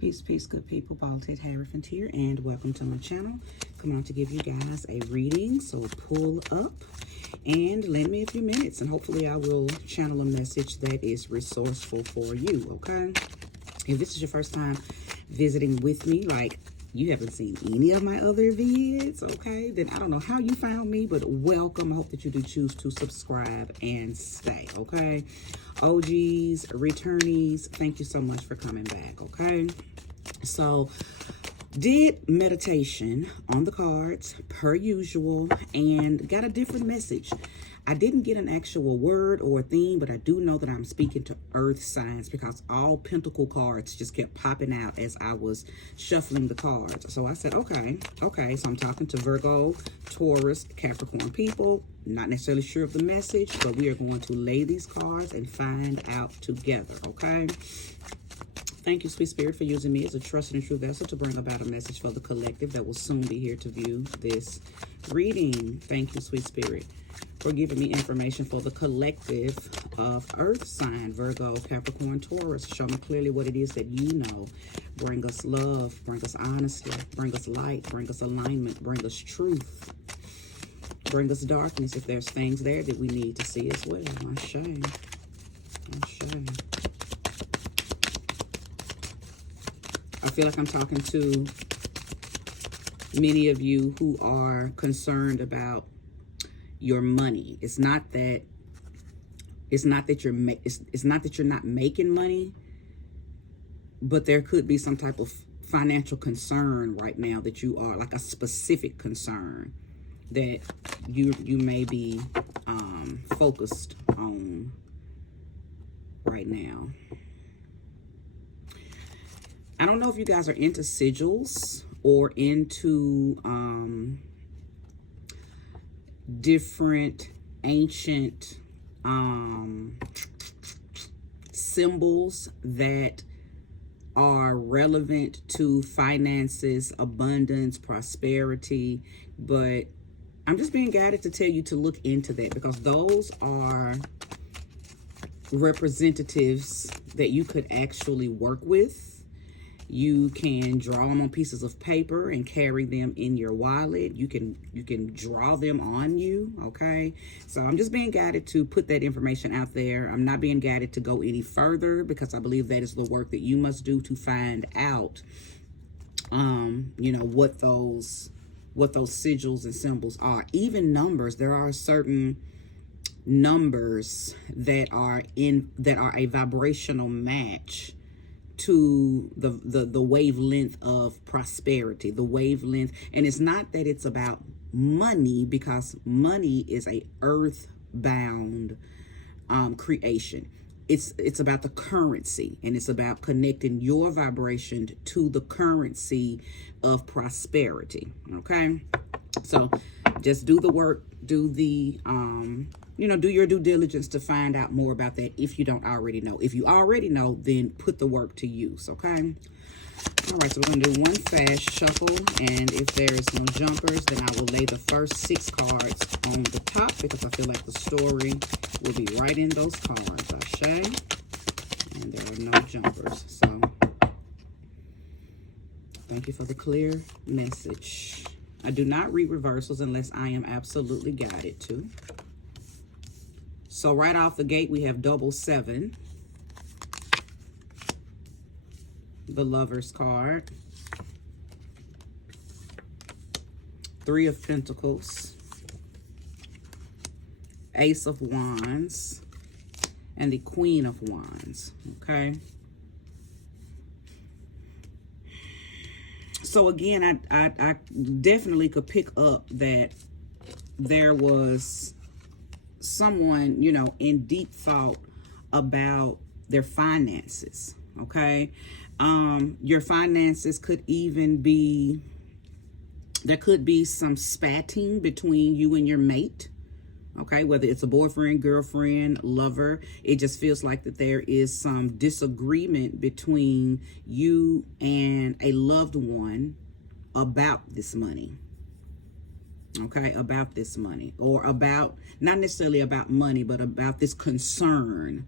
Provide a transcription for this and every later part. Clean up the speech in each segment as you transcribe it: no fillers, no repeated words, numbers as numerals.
Peace, peace, good people. Bald-head Hierophant here, and welcome to my channel. Coming on to give you guys a reading, so pull up and lend me a few minutes, and hopefully I will channel a message that is resourceful for you, okay? If this is your first time visiting with me, like you haven't seen any of my other vids, okay, then I don't know how you found me, but welcome. I hope that you do choose to subscribe and stay, okay? OGs, returnees, thank you so much for coming back, okay? So, did meditation on the cards per usual and got a different message. I didn't get an actual word or a theme, but I do know that I'm speaking to earth signs because all pentacle cards just kept popping out as I was shuffling the cards. So I said, okay, so I'm talking to Virgo, Taurus, Capricorn people. Not necessarily sure of the message, but we are going to lay these cards and find out together, okay? Thank you, Sweet Spirit, for using me as a trusted and true vessel to bring about a message for the collective that will soon be here to view this reading. Thank you, Sweet Spirit, for giving me information for the collective of Earth sign, Virgo, Capricorn, Taurus. Show me clearly what it is that you know. Bring us love, bring us honesty, bring us light, bring us alignment, bring us truth. Bring us darkness if there's things there that we need to see as well. My shame. My shame. I feel like I'm talking to many of you who are concerned about your money. It's not that you're not making money, but there could be some type of financial concern right now that you are, like a specific concern that you may be focused on right now. I don't know if you guys are into sigils or into different ancient symbols that are relevant to finances, abundance, prosperity, but I'm just being guided to tell you to look into that because those are representatives that you could actually work with. You can draw them on pieces of paper and carry them in your wallet. You can draw them on you, okay? So I'm just being guided to put that information out there. I'm not being guided to go any further because I believe that is the work that you must do to find out, you know, what those sigils and symbols are. Even numbers, there are certain numbers that are a vibrational match to the wavelength of prosperity, the wavelength. And it's not that it's about money, because money is a earthbound creation. It's about the currency, and it's about connecting your vibration to the currency of prosperity, okay? So just do the work, do the do your due diligence to find out more about that if you don't already know. If you already know, then put the work to use, okay? All right, so we're going to do one fast shuffle, and if there is no jumpers, then I will lay the first 6 cards on the top because I feel like the story will be right in those cards, Ashe. And there are no jumpers, so thank you for the clear message. I do not read reversals unless I am absolutely guided to. So right off the gate, we have 777, the Lover's card, 3 of Pentacles, Ace of Wands, and the Queen of Wands, okay? So again, I definitely could pick up that there was someone, you know, in deep thought about their finances, okay? Your finances could even be, there could be some spatting between you and your mate, okay? Whether it's a boyfriend, girlfriend, lover, it just feels like that there is some disagreement between you and a loved one about this money. Okay, about this money, or about, not necessarily about money, but about this concern,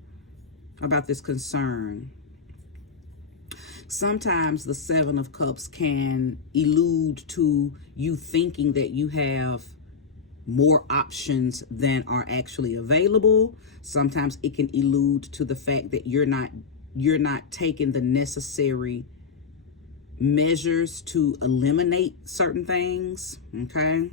Sometimes the Seven of Cups can allude to you thinking that you have more options than are actually available. Sometimes it can allude to the fact that you're not taking the necessary measures to eliminate certain things, okay?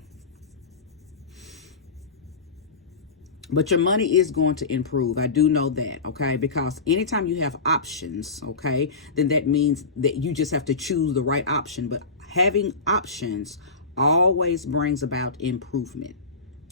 But your money is going to improve. I do know that, okay? Because anytime you have options, okay, then that means that you just have to choose the right option. But having options always brings about improvement.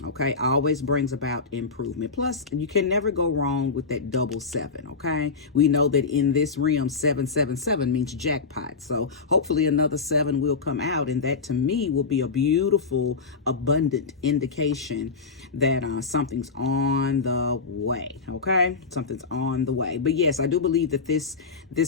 Okay, always brings about improvement. Plus, you can never go wrong with that double seven. Okay, we know that in this realm, 777 means jackpot. So hopefully another seven will come out, and that to me will be a beautiful, abundant indication that something's on the way. Okay, something's on the way. But yes, I do believe that this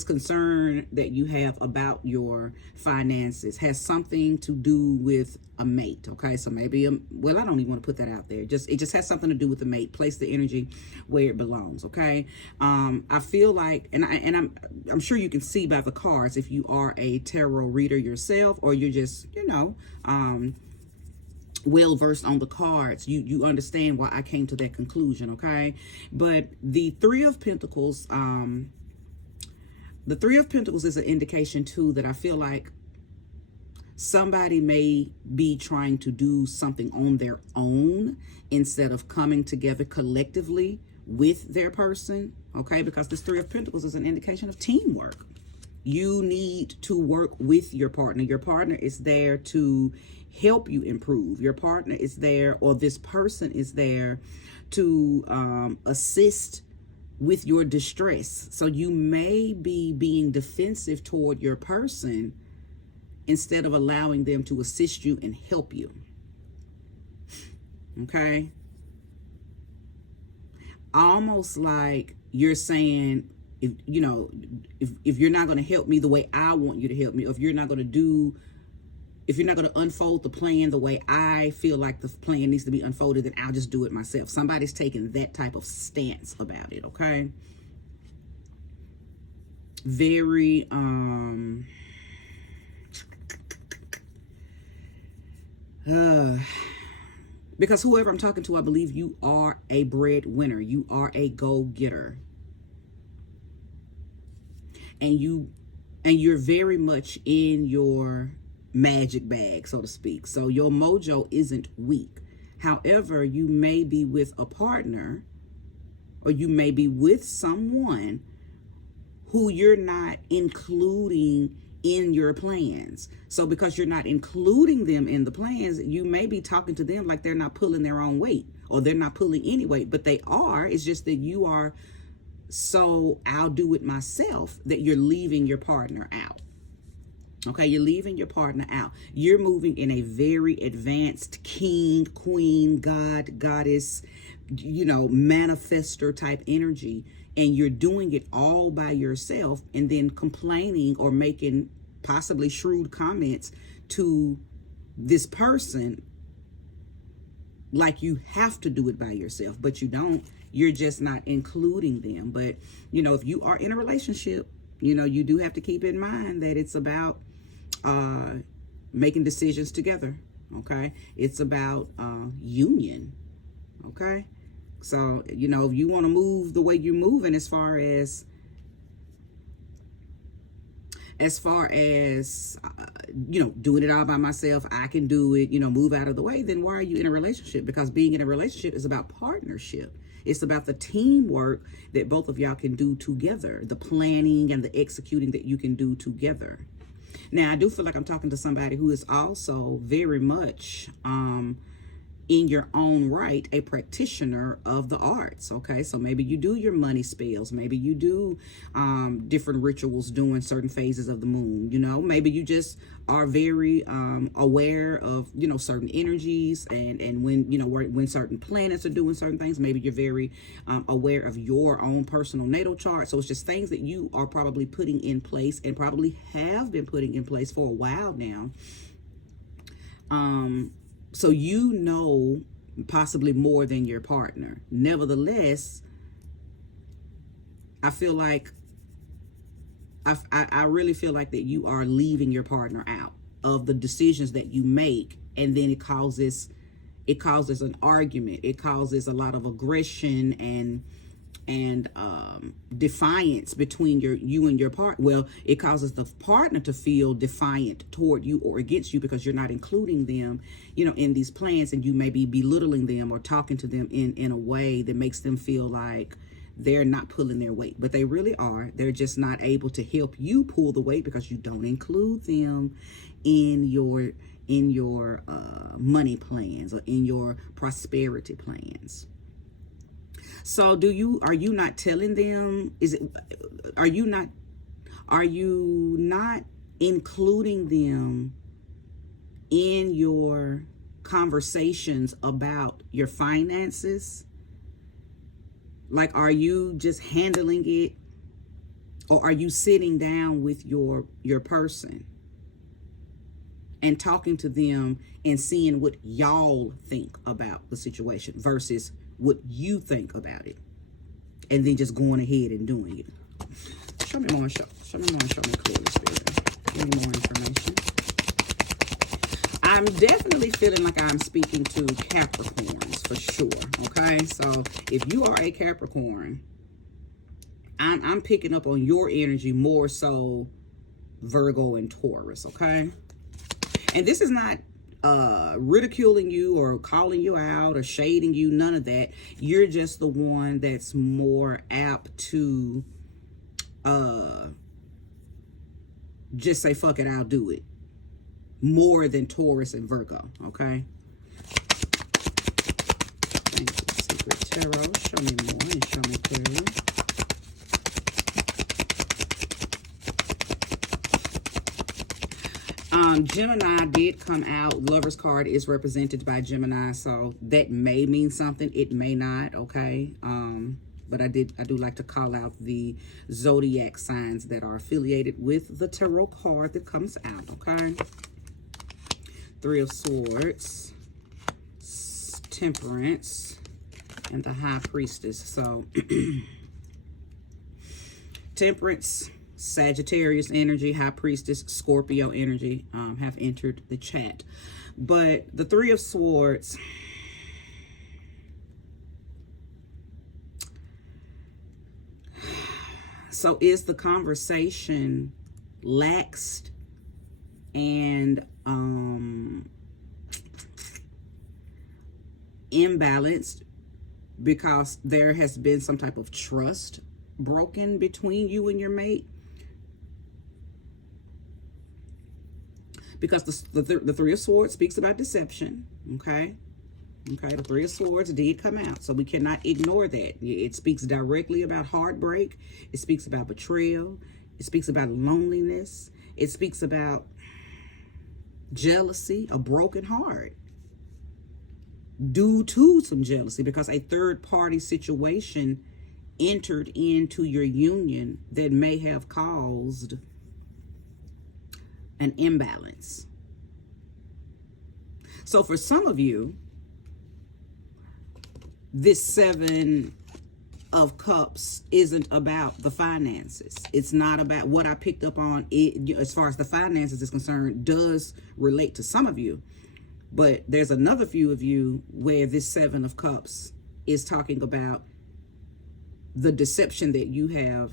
concern that you have about your finances has something to do with a mate. Okay, so maybe well, I don't even want to put that out there. It just has something to do with the mate. Place the energy where it belongs. Okay, I feel like, and I'm sure you can see by the cards if you are a tarot reader yourself, or you're just well versed on the cards. You understand why I came to that conclusion. Okay, but the Three of Pentacles, the Three of Pentacles is an indication too that I feel like somebody may be trying to do something on their own instead of coming together collectively with their person, okay? Because this Three of Pentacles is an indication of teamwork. You need to work with your partner. Your partner is there to help you improve. Your partner is there, or this person is there to assist with your distress. So you may be being defensive toward your person instead of allowing them to assist you and help you. Okay? Almost like you're saying, if you're not going to help me the way I want you to help me, or if you're not going to unfold the plan the way I feel like the plan needs to be unfolded, then I'll just do it myself. Somebody's taking that type of stance about it, okay? Very, because whoever I'm talking to, I believe you are a breadwinner. You are a go-getter. And you're very much in your magic bag, so to speak. So your mojo isn't weak. However, you may be with a partner, or you may be with someone who you're not including in your plans. So because you're not including them in the plans, you may be talking to them like they're not pulling their own weight, or they're not pulling any weight, but they are. It's just that you are so I'll do it myself that you're leaving your partner out. Okay, you're leaving your partner out. You're moving in a very advanced king, queen, god, goddess, manifestor type energy, and you're doing it all by yourself, and then complaining or making possibly shrewd comments to this person like you have to do it by yourself, but you don't. You're just not including them. But, if you are in a relationship, you do have to keep in mind that it's about making decisions together, okay? It's about union, okay? So, if you want to move the way you're moving as far as doing it all by myself, I can do it, move out of the way, then why are you in a relationship? Because being in a relationship is about partnership. It's about the teamwork that both of y'all can do together, the planning and the executing that you can do together. Now, I do feel like I'm talking to somebody who is also very much in your own right, a practitioner of the arts, okay? So maybe you do your money spells. Maybe you do different rituals during certain phases of the moon, Maybe you just are very aware of, certain energies and when certain planets are doing certain things. Maybe you're very aware of your own personal natal chart. So it's just things that you are probably putting in place and probably have been putting in place for a while now. So possibly more than your partner. Nevertheless, I feel like I really feel like that you are leaving your partner out of the decisions that you make, and then it causes an argument. It causes a lot of aggression and defiance between you and your partner. Well, it causes the partner to feel defiant toward you or against you because you're not including them, in these plans, and you may be belittling them or talking to them in a way that makes them feel like they're not pulling their weight, but they really are. They're just not able to help you pull the weight because you don't include them in your money plans or in your prosperity plans. So are you not telling them, are you not including them in your conversations about your finances? Like, are you just handling it, or are you sitting down with your person and talking to them and seeing what y'all think about the situation versus what you think about it, and then just going ahead and doing it? Show me more, show me clearly, Spirit. Give me more information. I'm definitely feeling like I'm speaking to Capricorns for sure, okay? So if you are a Capricorn, I'm picking up on your energy more so Virgo and Taurus, okay? And this is not ridiculing you or calling you out or shading you, none of that. You're just the one that's more apt to just say, fuck it, I'll do it. More than Taurus and Virgo, okay? Thank you, Secret Tarot. Show me more and show me clearly. Gemini did come out. Lover's card is represented by Gemini, so that may mean something. It may not, okay? But I do like to call out the zodiac signs that are affiliated with the tarot card that comes out, okay? Three of Swords, Temperance, and the High Priestess. So, Temperance, Sagittarius energy, High Priestess, Scorpio energy have entered the chat. But the Three of Swords, so is the conversation laxed and imbalanced because there has been some type of trust broken between you and your mate? Because the Three of Swords speaks about deception, okay? Okay, the Three of Swords did come out, so we cannot ignore that. It speaks directly about heartbreak. It speaks about betrayal. It speaks about loneliness. It speaks about jealousy, a broken heart due to some jealousy because a third-party situation entered into your union that may have caused an imbalance. So for some of you, this Seven of Cups isn't about the finances. It's not about what I picked up on. It, as far as the finances is concerned, does relate to some of you. But there's another few of you where this Seven of Cups is talking about the deception that you have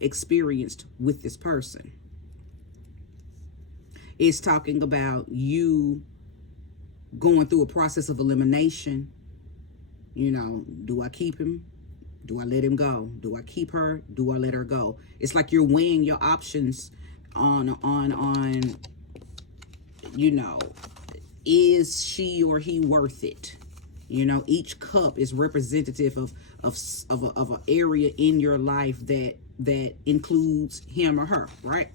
experienced with this person. It's talking about you going through a process of elimination. You know, do I keep him? Do I let him go? Do I keep her? Do I let her go? It's like you're weighing your options on you know, is she or he worth it? You know, each cup is representative of an area in your life that includes him or her, right?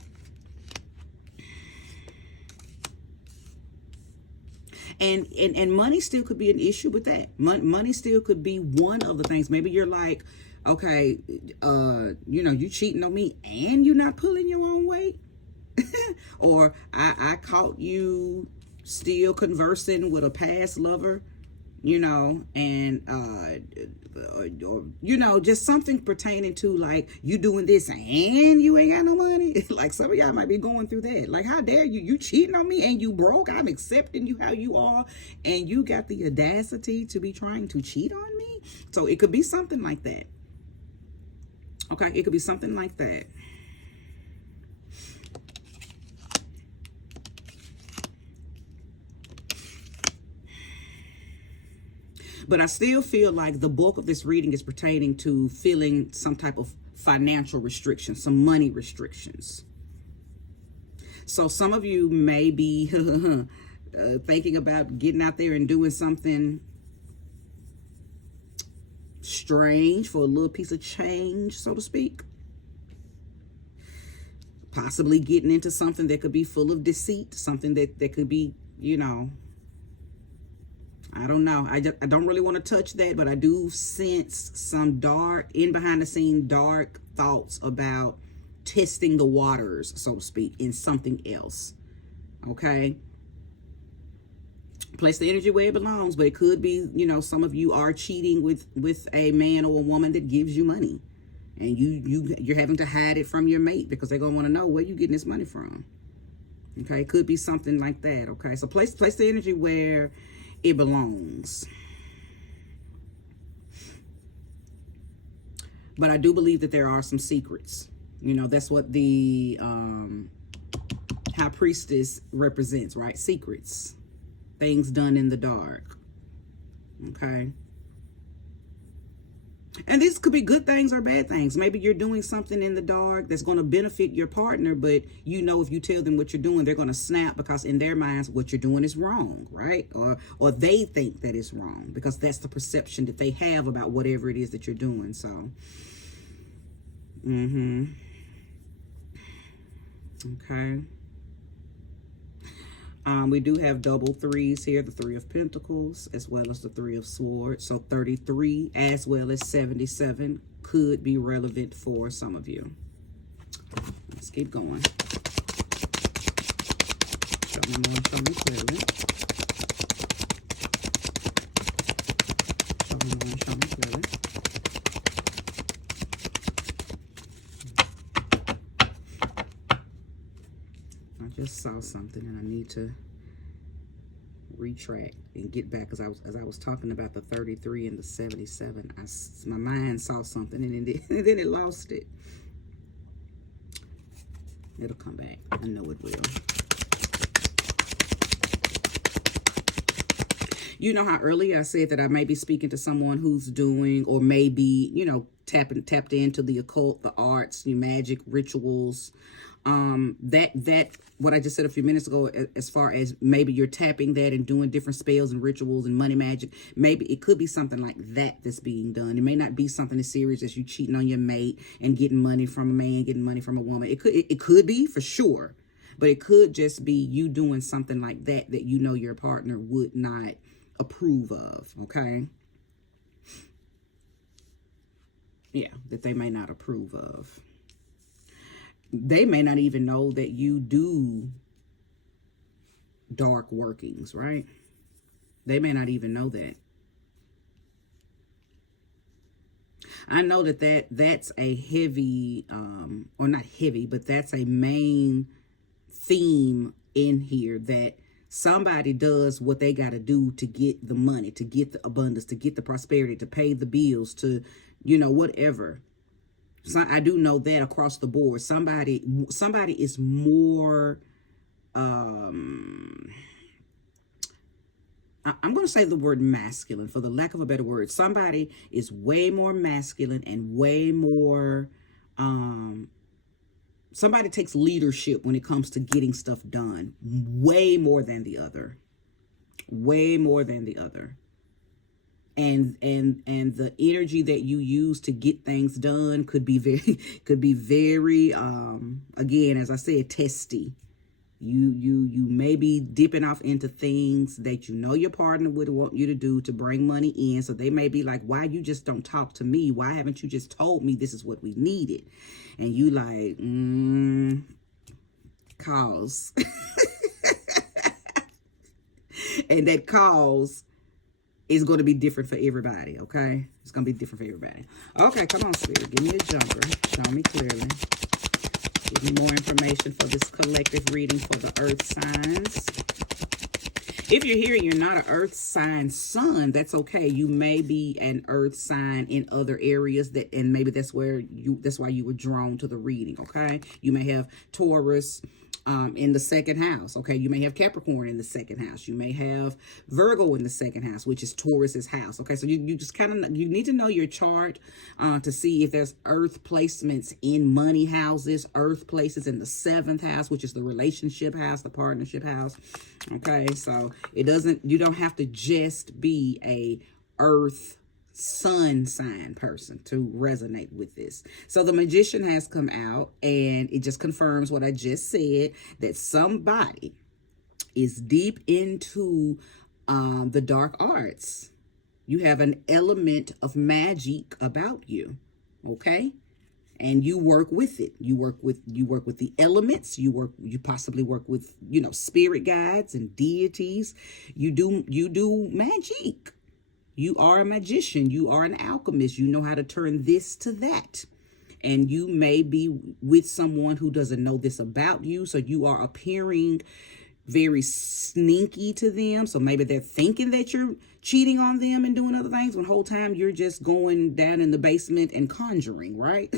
And money still could be an issue with that. Money still could be one of the things. Maybe you're like, okay, you know, you cheating on me and you're not pulling your own weight. Or I caught you still conversing with a past lover, you know, and or, you know, just something pertaining to like you doing this and you ain't got no money. Like some of y'all might be going through that. Like, how dare you cheating on me and you broke? I'm accepting you how you are, and you got the audacity to be trying to cheat on me. So it could be something like that. Okay, it could be something like that. But I still feel like the bulk of this reading is pertaining to feeling some type of financial restrictions, some money restrictions. So some of you may be thinking about getting out there and doing something strange for a little piece of change, so to speak. Possibly getting into something that could be full of deceit, something that could be, you know, I don't know. I don't really want to touch that, but I do sense some dark, in behind the scene, dark thoughts about testing the waters, so to speak, in something else. Okay? Place the energy where it belongs, but it could be, you know, some of you are cheating with a man or a woman that gives you money. And you're having to hide it from your mate because they're going to want to know where you getting this money from. Okay? It could be something like that. Okay? So place the energy where it belongs. But I do believe that there are some secrets. You know, that's what the High Priestess represents, right? Secrets. Things done in the dark. Okay? And these could be good things or bad things. Maybe you're doing something in the dark that's going to benefit your partner, but you know if you tell them what you're doing, they're going to snap because in their minds what you're doing is wrong, right? Or they think that it's wrong because that's the perception that they have about whatever it is that you're doing. So, okay. We do have double threes here, the Three of Pentacles, as well as the Three of Swords. So 33 as well as 77 could be relevant for some of you. Let's keep going. Show me more, show me clearly. Show me more, show me clearly. I just saw something and I need to retract and get back, because as I was talking about the 33 and the 77, my mind saw something and then it lost it. It'll come back. I know it will. You know how earlier I said that I may be speaking to someone who's doing, or maybe, you know, tapped into the occult, the arts, magic, rituals. That what I just said a few minutes ago, as far as maybe you're tapping that and doing different spells and rituals and money magic, maybe it could be something like that that's being done. It may not be something as serious as you cheating on your mate and getting money from a man, getting money from a woman. It could be for sure, but it could just be you doing something like that you know your partner would not approve of. Okay, yeah, that they may not approve of. They may not even know that you do dark workings, right? They may not even know that. I know that's a heavy, or not heavy, but that's a main theme in here, that somebody does what they got to do to get the money, to get the abundance, to get the prosperity, to pay the bills, to, whatever. So I do know that across the board, somebody is more, I'm going to say the word masculine for the lack of a better word. Somebody is way more masculine and way more, somebody takes leadership when it comes to getting stuff done, way more than the other, way more than the other. And the energy that you use to get things done could be very, again, as I said, testy. You may be dipping off into things that your partner would want you to do to bring money in. So they may be like, why you just don't talk to me? Why haven't you just told me this is what we needed? And you like, cause. And that cause is going to be different for everybody, okay? It's going to be different for everybody. Okay, come on, Spirit. Give me a jumper. Show me clearly. Give me more information for this collective reading for the earth signs. If you're here and you're not an earth sign sun, that's okay. You may be an earth sign in other areas, that, and maybe that's why you were drawn to the reading, okay? You may have Taurus in the second house, okay? You may have Capricorn in the second house. You may have Virgo in the second house, which is Taurus's house, okay? So you just kind of, you need to know your chart to see if there's earth placements in money houses, earth places in the seventh house, which is the relationship house, the partnership house, okay? So you don't have to just be a earth sun sign person to resonate with this. So the Magician has come out, and it just confirms what I just said, that somebody is deep into the dark arts. You have an element of magic about you, okay? And you work with it. You work with the elements. You possibly work with, spirit guides and deities. You do magic. You are a magician. You are an alchemist. You know how to turn this to that. And you may be with someone who doesn't know this about you. So you are appearing very sneaky to them. So maybe they're thinking that you're cheating on them and doing other things, when the whole time you're just going down in the basement and conjuring, right?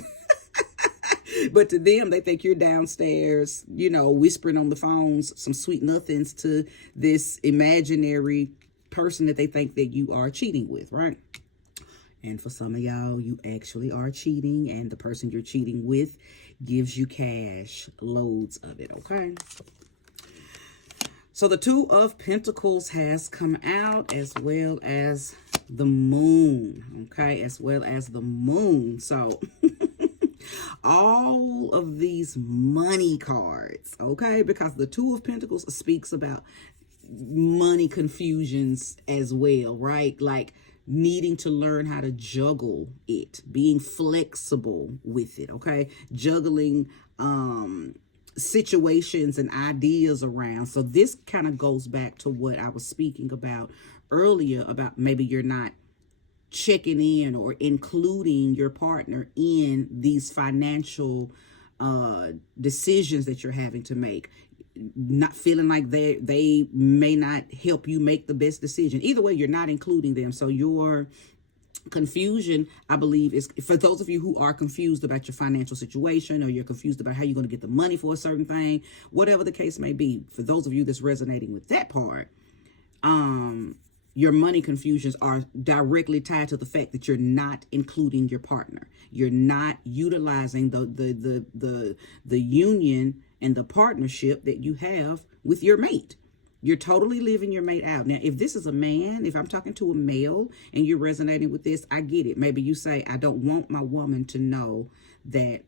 But to them, they think you're downstairs, whispering on the phones some sweet nothings to this imaginary person that they think that you are cheating with, right? And for some of y'all, you actually are cheating, and the person you're cheating with gives you cash, loads of it, okay? So the Two of Pentacles has come out, as well as the Moon, okay? As well as the Moon. So all of these money cards, okay? Because the Two of Pentacles speaks about money confusions as well, right? Like needing to learn how to juggle it, being flexible with it, okay? Juggling situations and ideas around. So this kind of goes back to what I was speaking about earlier, about maybe you're not checking in or including your partner in these financial decisions that you're having to make. Not feeling like they may not help you make the best decision. Either way, you're not including them. So your confusion, I believe, is for those of you who are confused about your financial situation, or you're confused about how you're going to get the money for a certain thing, whatever the case may be. For those of you that's resonating with that part, your money confusions are directly tied to the fact that you're not including your partner. You're not utilizing the union and the partnership that you have with your mate. You're totally living your mate out. Now, if this is a man, if I'm talking to a male and you're resonating with this, I get it. Maybe you say, I don't want my woman to know that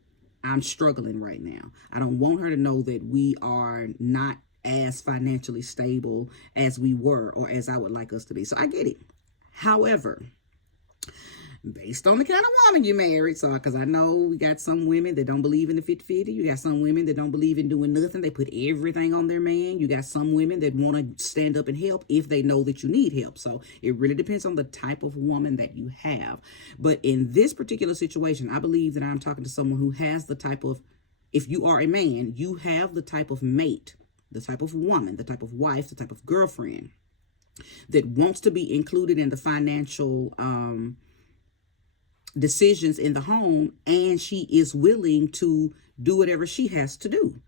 I'm struggling right now. I don't want her to know that we are not as financially stable as we were, or as I would like us to be. So I get it. However, based on the kind of woman you married, so because I know we got some women that don't believe in the 50-50. You got some women that don't believe in doing nothing. They put everything on their man. You got some women that want to stand up and help if they know that you need help. So it really depends on the type of woman that you have. But in this particular situation, I believe that I'm talking to someone who has the type of, if you are a man, you have the type of mate, the type of woman, the type of wife, the type of girlfriend that wants to be included in the financial decisions in the home, and she is willing to do whatever she has to do.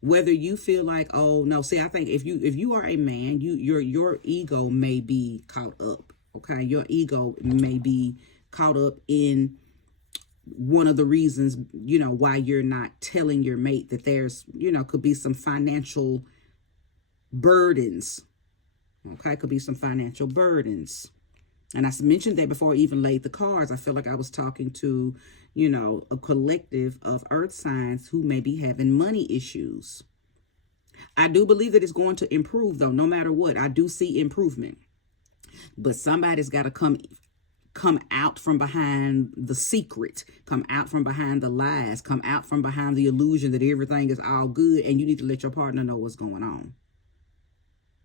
Whether you feel like, oh no, see, I think if you are a man, your ego may be caught up. Okay, your ego may be caught up in one of the reasons, why you're not telling your mate that there's, could be some financial burdens. Okay, could be some financial burdens. And I mentioned that before I even laid the cards. I feel like I was talking to, a collective of earth signs who may be having money issues. I do believe that it's going to improve, though. No matter what, I do see improvement. But somebody's got to come out from behind the secret, come out from behind the lies, come out from behind the illusion that everything is all good, and you need to let your partner know what's going on.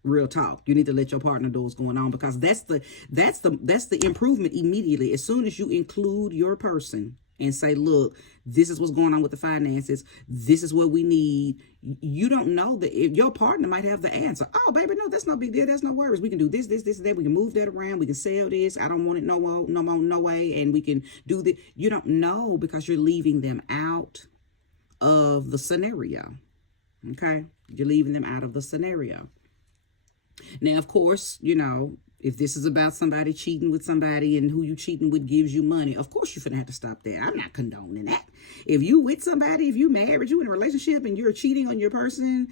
Real talk. You need to let your partner know what's going on, because that's the improvement immediately. As soon as you include your person and say, look, this is what's going on with the finances. This is what we need. You don't know that if your partner might have the answer. Oh, baby, no, that's no big deal. That's no worries. We can do this, and that. We can move that around. We can sell this. I don't want it no more, no way. And we can do this. You don't know, because you're leaving them out of the scenario. Okay? You're leaving them out of the scenario. Now, of course, you know, if this is about somebody cheating with somebody and who you cheating with gives you money, of course you're finna have to stop that. I'm not condoning that. If you with somebody, if you married, you in a relationship and you're cheating on your person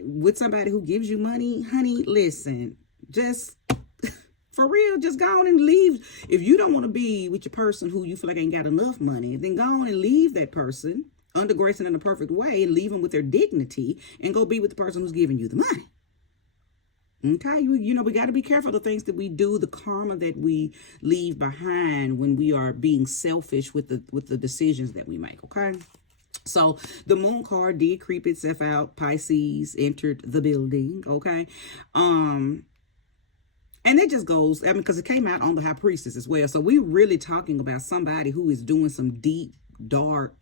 with somebody who gives you money, honey, listen, just for real, just go on and leave. If you don't want to be with your person who you feel like ain't got enough money, then go on and leave that person under grace and in a perfect way, and leave them with their dignity, and go be with the person who's giving you the money. Okay, you know, we got to be careful of the things that we do, the karma that we leave behind when we are being selfish with the decisions that we make. Okay, so the moon card did creep itself out. Pisces entered the building. Okay, and it just goes, I mean, because it came out on the High Priestess as well. So we're really talking about somebody who is doing some deep, dark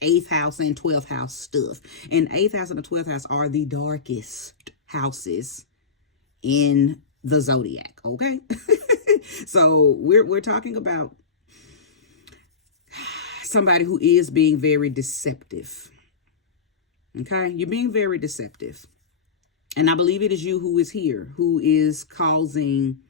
8th house and 12th house stuff. And 8th house and the 12th house are the darkest houses in the zodiac. Okay. So we're talking about somebody who is being very deceptive. Okay. You're being very deceptive. And I believe it is you who is here, who is causing,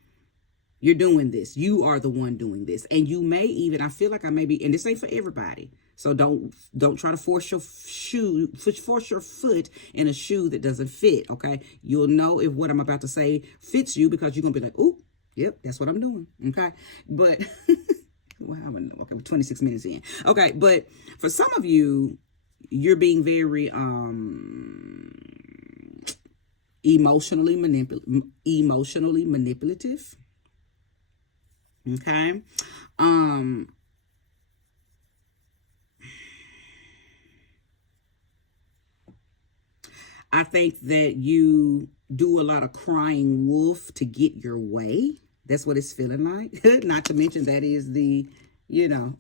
you're doing this. You are the one doing this. And you may even, I feel like I may be, and this ain't for everybody. So don't try to force your foot in a shoe that doesn't fit. Okay. You'll know if what I'm about to say fits you, because you're going to be like, oh, yep, that's what I'm doing. Okay. But well, okay, we're 26 minutes in. Okay. But for some of you, you're being very, emotionally manipulative. Okay. I think that you do a lot of crying wolf to get your way. That's what it's feeling like. Not to mention that is the, you know,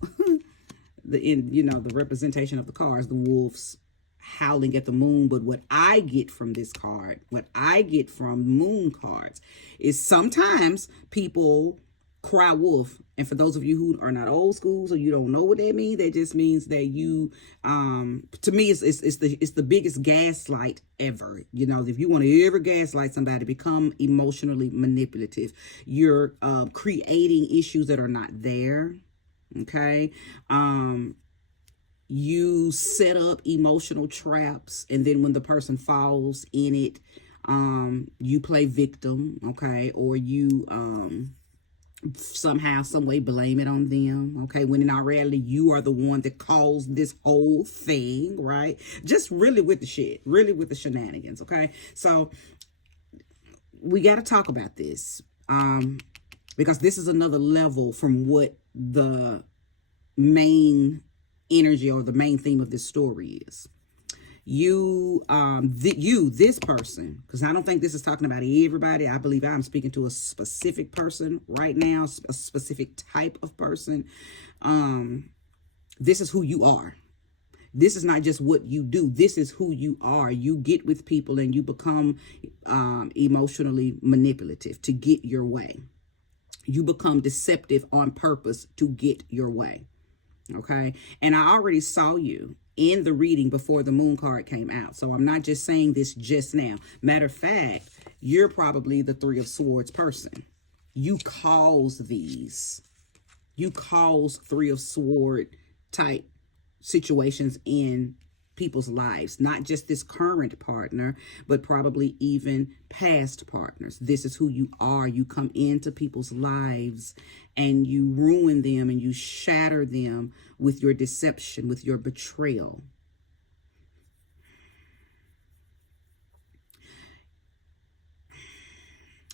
the representation of the cards, the wolves howling at the moon. But what I get from this card, what I get from moon cards, is sometimes people cry wolf. And for those of you who are not old school, so you don't know what that means, that just means that you, to me, it's the biggest gaslight ever. You know, if you want to ever gaslight somebody, become emotionally manipulative. You're creating issues that are not there. Okay. You set up emotional traps, and then when the person falls in it, you play victim. Okay. Or you, somehow, some way blame it on them. Okay. When in all reality, you are the one that caused this whole thing, right? Just really with the shit, really with the shenanigans. Okay. So we got to talk about this, because this is another level from what the main energy or the main theme of this story is. This person, because I don't think this is talking about everybody. I believe I'm speaking to a specific person right now, a specific type of person. This is who you are. This is not just what you do. This is who you are. You get with people and you become emotionally manipulative to get your way. You become deceptive on purpose to get your way. Okay. And I already saw you in the reading before the moon card came out. So I'm not just saying this just now. Matter of fact, you're probably the 3 of Swords person. You cause these. You cause 3 of Sword type situations in people's lives. Not just this current partner, but probably even past partners. This is who you are. You come into people's lives and you ruin them and you shatter them with your deception, with your betrayal.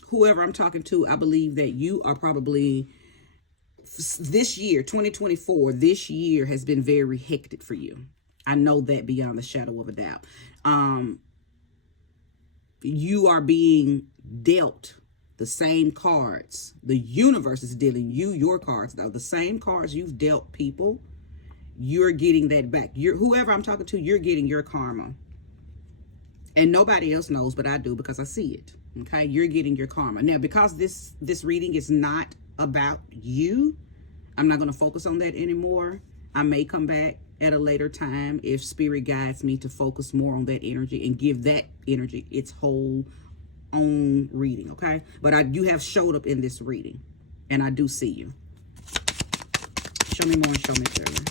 Whoever I'm talking to, I believe that you are probably, this year, 2024, this year has been very hectic for you. I know that beyond the shadow of a doubt. you are being dealt the same cards. The universe is dealing you your cards. Now, the same cards you've dealt people, you're getting that back. Whoever I'm talking to, you're getting your karma. And nobody else knows, but I do, because I see it. Okay, you're getting your karma. Now, because this reading is not about you, I'm not going to focus on that anymore. I may come back at a later time if spirit guides me to focus more on that energy and give that energy its whole own reading, okay? But you have showed up in this reading, and I do see you. Show me more and show me clearly.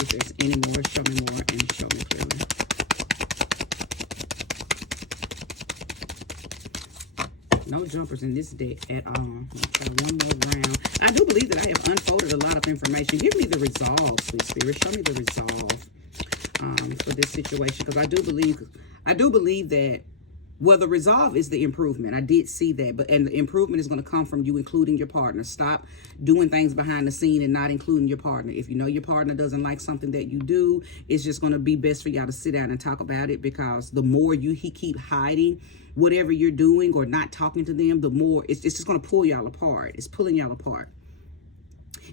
If there's any more, show me more and show me clearly. No jumpers in this deck at all. I'll try one more round. I do believe that I have unfolded a lot of information. Give me the resolve, sweet spirit. Show me the resolve for this situation, because I do believe that, well, the resolve is the improvement. I did see that, and the improvement is going to come from you including your partner. Stop doing things behind the scene and not including your partner. If you know your partner doesn't like something that you do, it's just going to be best for y'all to sit down and talk about it, because the more he keep hiding whatever you're doing or not talking to them, the more it's just going to pull y'all apart. It's pulling y'all apart.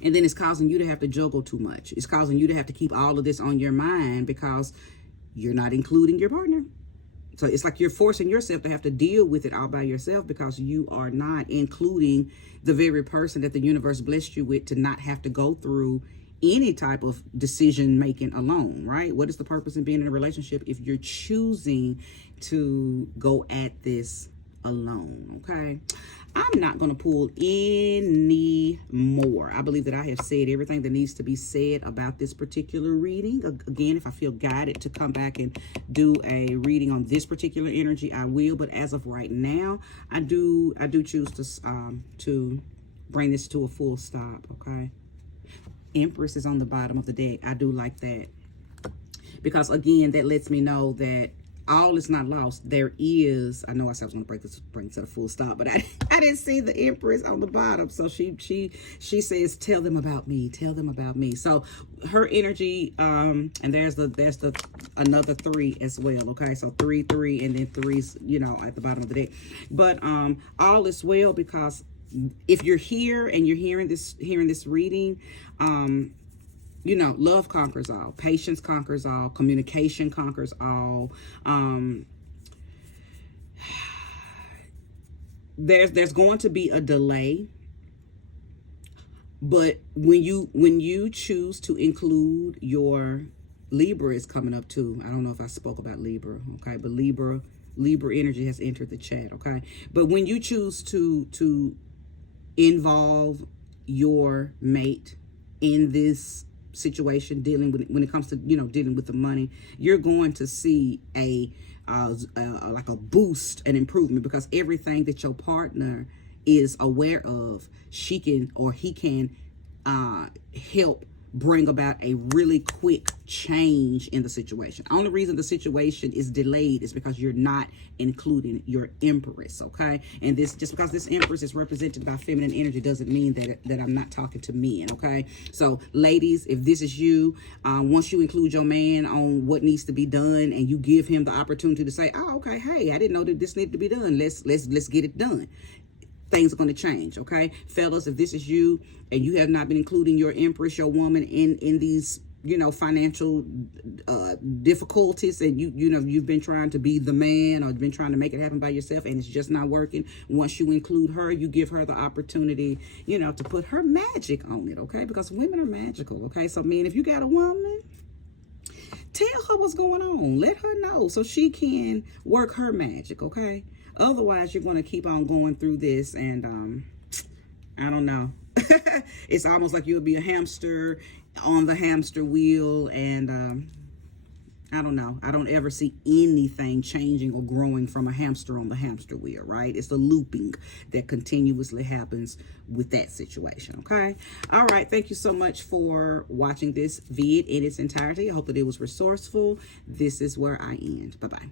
And then it's causing you to have to juggle too much. It's causing you to have to keep all of this on your mind because you're not including your partner. So it's like you're forcing yourself to have to deal with it all by yourself, because you are not including the very person that the universe blessed you with to not have to go through any type of decision making alone, right? What is the purpose in being in a relationship if you're choosing to go at this alone? Okay, I'm not going to pull any more. I believe that I have said everything that needs to be said about this particular reading. Again, if I feel guided to come back and do a reading on this particular energy, I will. But as of right now, I do choose to bring this to a full stop. Okay, Empress is on the bottom of the deck. I do like that, because again, that lets me know that all is not lost. There is, I know I said I was going to bring this to a full stop, but I didn't see the Empress on the bottom. So she says, tell them about me, tell them about me. So her energy, and there's the another 3 as well. Okay, so 3, 3, and then 3's, you know, at the bottom of the deck. But all is well, because if you're here and you're hearing this reading, you know, love conquers all, patience conquers all, communication conquers all. There's going to be a delay, but when you choose to include your Libra is coming up too. I don't know if I spoke about Libra, okay, but Libra energy has entered the chat, okay. But when you choose to involve your mate in this situation, when it comes to, you know, dealing with the money, you're going to see like a boost, an improvement, because everything that your partner is aware of, she can or he can help bring about a really quick change in the situation. The only reason the situation is delayed is because you're not including your Empress, okay? And this, just because this Empress is represented by feminine energy doesn't mean that I'm not talking to men, okay? So ladies, if this is you, once you include your man on what needs to be done and you give him the opportunity to say, oh, okay, hey, I didn't know that this needed to be done. Let's get it done. Things are going to change, okay? Fellas, if this is you and you have not been including your Empress, your woman in these, you know, financial difficulties, and you know, you've been trying to be the man or been trying to make it happen by yourself and it's just not working, once you include her, you give her the opportunity, you know, to put her magic on it, okay? Because women are magical, okay? So, men, if you got a woman, tell her what's going on. Let her know so she can work her magic, okay? Otherwise, you're going to keep on going through this, and I don't know. It's almost like you'll be a hamster on the hamster wheel, and I don't know. I don't ever see anything changing or growing from a hamster on the hamster wheel, right? It's the looping that continuously happens with that situation, okay? All right. Thank you so much for watching this vid in its entirety. I hope that it was resourceful. This is where I end. Bye-bye.